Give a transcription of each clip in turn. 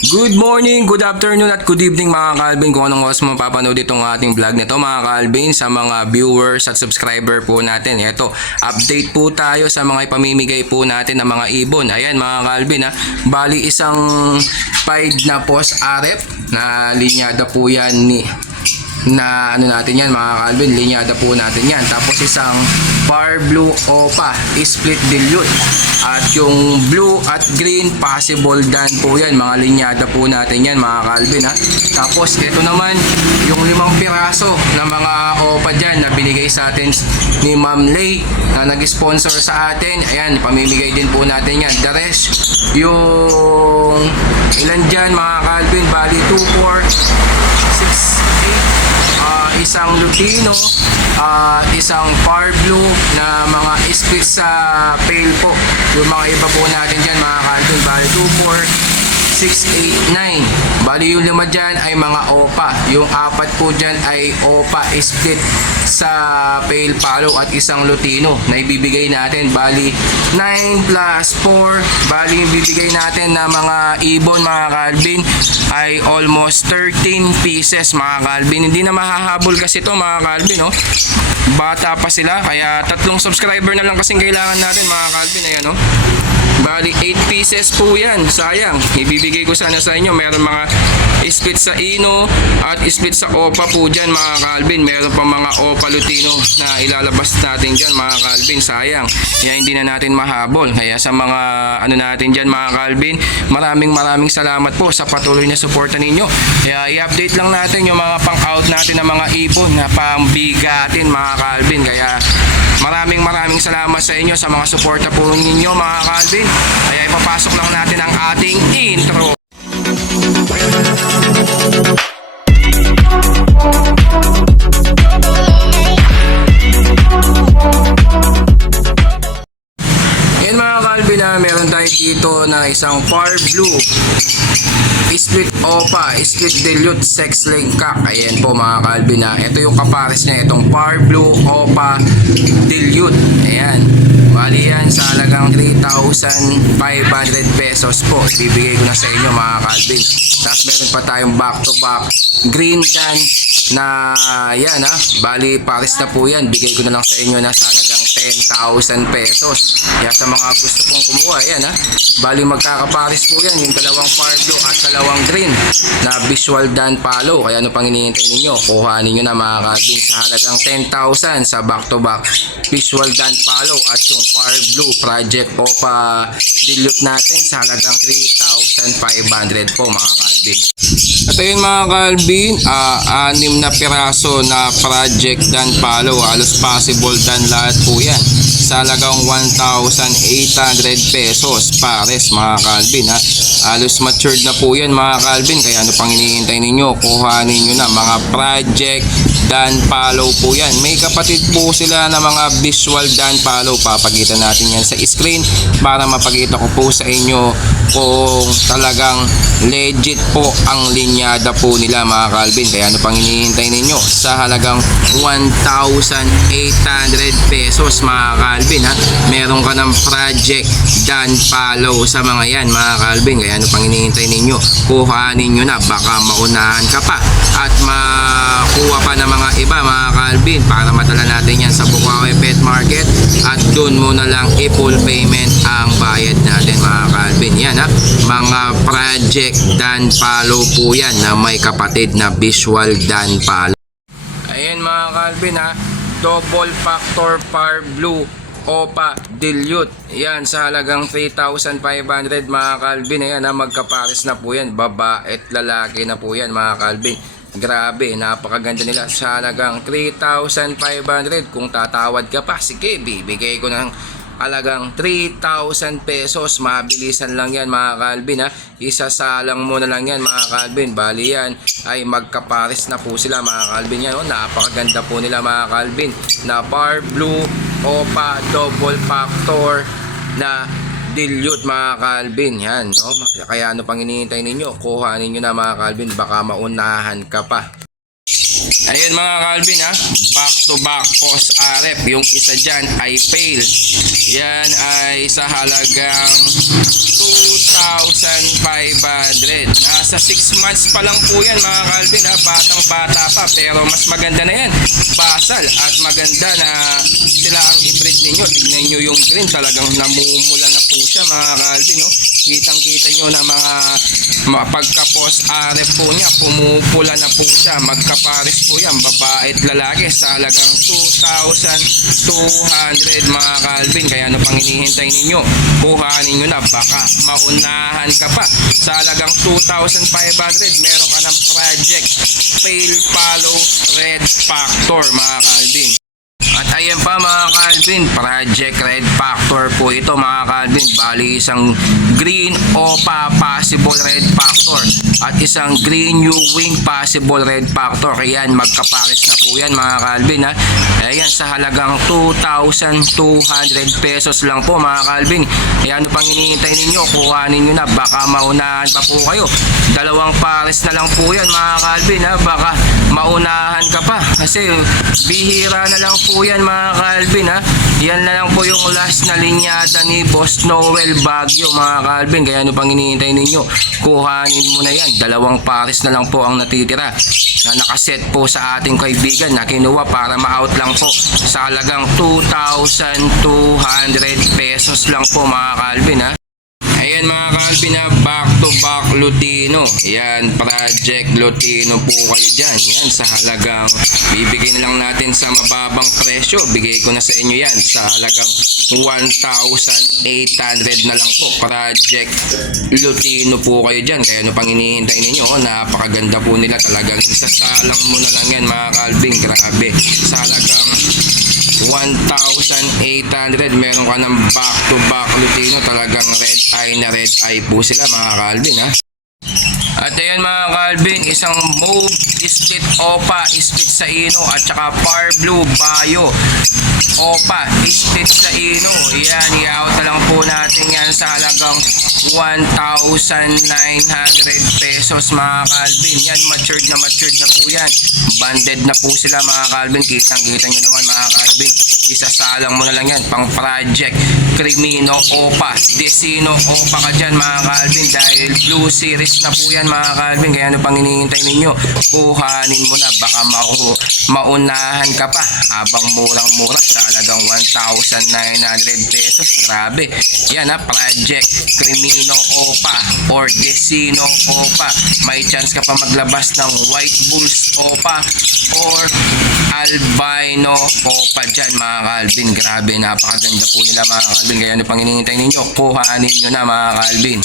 Good morning, good afternoon at good evening mga Kalvin. Kung anong oras mo mapapanood itong ating vlog nito mga Kalvin, sa mga viewers at subscriber po natin. Ito, update po tayo sa mga ipamimigay po natin ng mga ibon. Ayan mga Kalvin ha, bali isang pied na post RF na linyada po yan na ano natin yan mga Kalvin, linyada po natin yan. Tapos isang Par Blue Opa split dilute, at yung blue at green possible dan po yan, mga linyada po natin yan mga Kalvin ha. Tapos ito naman yung 5 piraso na mga Opa dyan na binigay sa atin ni Ma'am Lay na nag-sponsor sa atin. Ayan, pamimigay din po natin yan. The rest, yung ilan dyan mga Kalvin, bali 2, 4, 6, 8, isang Lutino, isang Par Blue na mga split sa pale po. Yung mga iba po natin dyan mga Kalvin, bali 2, 4, 6, 8, 9. Bali yung 5 dyan ay mga Opa. Yung 4 po dyan ay Opa split sa pale palo at isang Lutino na ibibigay natin. Bali 9 plus 4, bali yung bibigay natin na mga ibon mga Kalvin ay almost 13 pieces mga Kalvin. Hindi na mahahabol kasi ito mga Kalvin, no? Bata pa sila, kaya 3 subscriber na lang kasing kailangan natin mga Kalvin. Ayan, no? Bali 8 pieces po yan. Sayang, ibibigay ko sana sa inyo. Meron mga split sa Ino at split sa Opa po dyan mga Kalvin. Meron pa mga Opa Lutino na ilalabas natin dyan mga Kalvin. Sayang, kaya hindi na natin mahabol. Kaya sa mga ano natin dyan mga Kalvin, maraming salamat po sa patuloy na suporta ninyo. Kaya i-update lang natin yung mga pang-out natin ng mga ibon na pambigatin mga Kalvin. Kaya maraming salamat sa inyo sa mga suporta po ninyo mga Kalvin. Kaya ipapasok lang natin ang ating intro. Yan mga Kalvin, meron tayo dito na isang Par Blue split Opa, split dilute sex link cock. Ayan po mga Kalvin na. Ito yung kapares niya, itong Par Blue Opa dilute. Ayan. Bali yan sa halagang 3,500 pesos po. Ibibigay ko na sa inyo mga Kalvin. Tapos meron pa tayong back to back green dan na yan ha. Bali pares na po yan. Bigay ko na lang sa inyo na sa halagang 10,000 pesos. Kaya sa mga gusto pong kumuha, yan ha. Bali magkakapares po yan. Yung dalawang Par Blue at dalawang green na visual dan palo. Kaya ano pang hinihintay ninyo? Kuhanin nyo na mga Kalvin sa halagang 10,000 sa back to back visual dan palo at yung Par Blue Project Opa dilute natin sa halagang 3,500 po mga Kalvin. At ayun mga Kalvin, 6 na piraso na Project dan palo, halos possible dan lahat po yan sa halagang 1,800 pesos pares mga Kalvin ha. Halos matured na po yan mga Kalvin, kaya ano pang hinihintay ninyo? Kuhanin nyo na mga Project dan palo po yan. May kapatid po sila na mga visual dan palo. Papakita natin yan sa screen para mapakita ko po sa inyo kung talagang legit po ang linyada po nila mga Kalvin. Kaya ano pang hinihintay ninyo? Sa halagang 1,800 pesos mga Kalvin ha. Meron ka ng Project dan palo sa mga yan mga Kalvin. Kaya ano pang hinihintay ninyo? Kuhanin nyo na, baka maunahan ka pa at makuha pa ng mga iba mga Kalvin para madala natin yan sa Bukawi Pet Market at doon mo na lang i-full payment ang bayad natin mga Kalvin. Yan ha, mga Project dan palo po yan na may kapatid na visual dan palo. Ayan mga Kalvin ha, double factor Par Blue Opa dilute. Yan sa halagang 3,500 mga Kalvin. Ayan ha, magkapares na po yan, babae at lalaki na po yan mga Kalvin. Grabe, napakaganda nila sa halagang 3,500. Kung tatawad ka pa, sige, bibigay ko ng halagang 3,000 pesos. Mabilisan lang yan mga Kalvin ha. Isasalang mo na lang yan mga Kalvin. Bali yan ay magkapares na po sila mga Kalvin. Yan, oh, napakaganda po nila mga Kalvin na Par Blue Opa double factor na dilute mga Kalvin. Yan, no? Kaya ano pang hinihintay ninyo? Kuhanin nyo na mga Kalvin, baka maunahan ka pa. Ayun mga Kalvin ha, back to back post RF. Yung isa dyan ay pale. Yan ay sa halagang 2,500. Nasa 6 months pa lang po yan mga Calvin ha. Batang bata pa pero mas maganda na yan. Basal at maganda na sila ang i-breed ninyo. Tignan nyo yung green, talagang namumula na po siya mga Calvin, no? Kitang kita nyo na mga pagka-post arep po niya, pumupula na po siya. Magkapares po yan, babae at lalaki sa halagang 2,200 mga Calvin. Kaya ano pang hinihintay ninyo? Kuhanin nyo na, baka maunahan ka pa. Sa halagang 2,500 meron ka ng Project Pale Palo Red Factor mga Calvin. At ayan pa mga Calvin, Project Red Factor po ito mga Calvin. Bali isang green Opa Possible Red Factor at isang green New Wing Possible Red Factor. Ayan, magkapares na po yan mga Calvin ha. Ayan, sa halagang 2,200 pesos lang po mga Calvin. Ayan, ano pang hinihintay ninyo? Kuhanin nyo na, baka maunahan pa po kayo. Dalawang pares na lang po yan mga Calvin ha. Baka maunahan ka pa kasi bihira na lang po yan mga Calvin ha. Yan na lang po yung last na linyada ni Boss Noel Baguio mga Calvin. Kaya ano pang hinihintay ninyo? Kuhanin mo na yan. Dalawang pares na lang po ang natitira na nakaset po sa ating kaibigan na kinuha para ma-out lang po sa halagang 2,200 pesos lang po mga Calvin ha. Ayan mga Calvin ha, back to back Lutino. Ayan, Project Lutino po kayo dyan. Yan, sa halagang bibigyan lang natin sa mababang presyo. Bigay ko na sa inyo yan sa halagang 1,800 na lang po. Project Lutino po kayo dyan. Kaya ano pang hinihintay ninyo? Oh, napakaganda po nila. Talagang isasalang mo na lang yan mga Calvin. Grabe. Sa halagang 1,800 meron ka ng back to back Lutino. Talagang red eye po sila mga Calvin ha. At ayan mga Calvin, isang mauve split Opa, split sa Ino at saka Par Blue Bayo Opa, split sa Ino. Yan, i-out na lang po natin yan sa halagang 1,900 pesos mga Calvin. Yan, matured na po yan. Banded na po sila mga Calvin. Kitang-kita nyo naman mga Calvin. Isasalang mo na lang yan. Pang Project Crimino Opa, Decino Opa ka dyan mga Calvin. Dahil Blue Series na po yan mga Calvin. Kaya ano pang hinihintay ninyo? Kuhanin mo na. Baka maunahan ka pa habang murang-mura sa halagang 1,900 pesos. Grabe. Yan ha, Project Crimino Opa or Decino Opa. May chance ka pa maglabas ng White Bulls Opa or Albino Opa dyan mga Calvin. Grabe, napakaganda po nila mga Calvin. Kaya ano pang hinihintay ninyo? Kuhanin nyo na mga Calvin.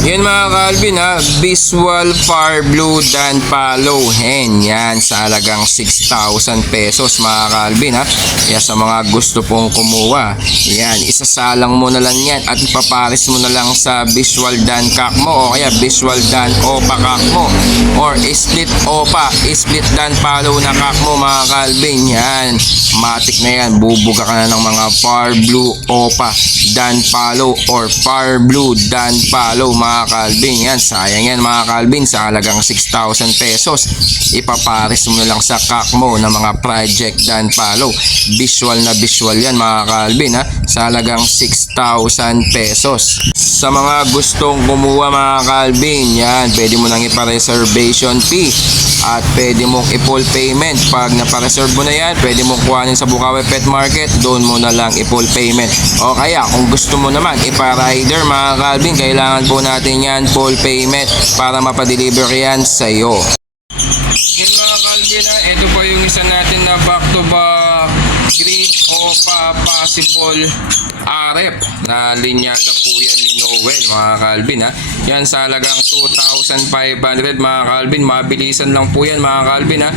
Yan mga Calvin ha, Visual Far Blue Dan Palo Hen. Yan, sa halagang 6,000 pesos mga Calvin ha. Kaya sa mga gusto pong kumuha, yan, isasalang mo na lang yan at ipapares mo na lang sa Visual Dan Kak mo o kaya Visual Dan Opa Kak mo or Split Opa, Split Dan Palo na Kak mo mga Calvin. Yan, matik na yan, bubuga ka na ng mga Far Blue Opa Dan Palo or Far Blue Dan Palo mga Calvin. Yan, sayang yan mga Calvin, sa halagang 6,000 pesos ipapares mo na lang sa kak mo ng mga Project Dan Palo. Visual na visual yan mga Calvin ha, sa halagang 6,000 pesos. Sa mga gustong kumuha mga Calvin, yan, pwede mo nang ipa-reservation fee at pwede mong i-full payment. Pag napa-reserve mo na yan, pwede mong kuhanin sa Bukawi Pet Market, doon mo na lang i-full payment. O kaya kung gusto mo naman ipa-rider mga Calvin, kailangan po natin yan full payment para mapadeliver yan sa iyo. Yun mga Calvin ha, ito po yung isa natin na back to back green Opa Possible RF na linyada po yan ni Noel mga Calvin ha. Yan sa halagang 2,500 mga Calvin. Mabilisan lang po yan mga Calvin ha.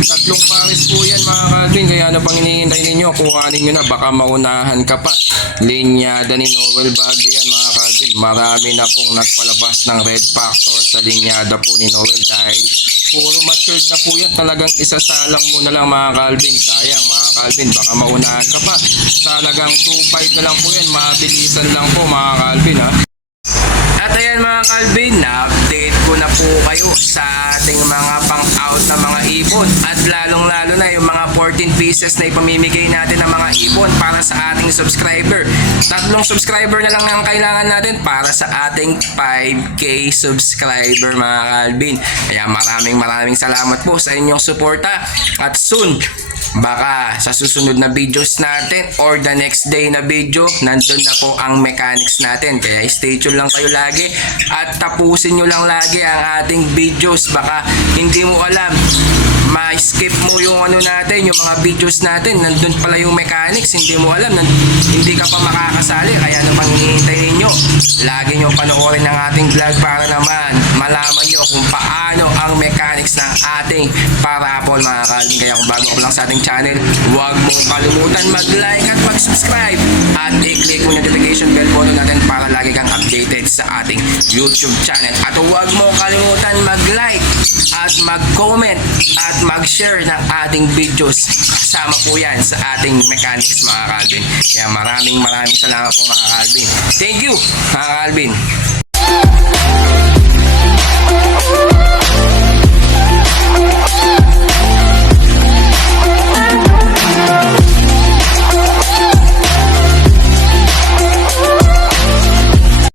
Tatlong pares po yan mga Calvin. Kaya ano pang hinihintay ninyo? Kuhanin nyo na, baka maunahan ka pa. Linyada ni Noel Baguio yan mga Calvin. Marami na pong nagpalabas ng Red Factor sa linyada po ni Noel dahil puro matured na po yan. Talagang isasalang mo na lang mga Calvin. Sayang mga Calvin, baka maunahan ka pa. Talagang 2.5 na lang po yan. Mabilisan lang po mga Calvin ha. At ayan mga Calvin, na-update ko na po kayo sa ating mga pang-out na mga ibon at lalo lalong-lalo na yung mga 14 pieces na ipamimigay natin ng mga ibon para sa ating subscriber. 3 subscriber na lang ang kailangan natin para sa ating 5K subscriber mga Calvin. Kaya maraming salamat po sa inyong suporta at soon baka sa susunod na videos natin or the next day na video, nandun na po ang mechanics natin. Kaya stay tuned lang kayo lagi at tapusin nyo lang lagi ang ating videos. Baka hindi mo alam, ma-skip mo yung ano natin, yung mga videos natin, nandun pala yung mechanics, hindi mo alam, hindi ka pa makakasali. Kaya ano pang hihintayin nyo? Lagi nyo panoorin ang ating vlog para naman malaman nyo kung paano ang mechanics ng ating parapol mga Calvin. Kaya kung bago ka lang sa ating channel, huwag mong kalimutan mag-like at mag-subscribe at i-click mo yung notification bell button natin para lagi kang updated sa ating YouTube channel. At huwag mong kalimutan mag-like at mag-comment at mag-share ng ating videos. Kasama po yan sa ating mechanics mga Calvin. Kaya maraming salamat po mga Calvin. Thank you mga Calvin.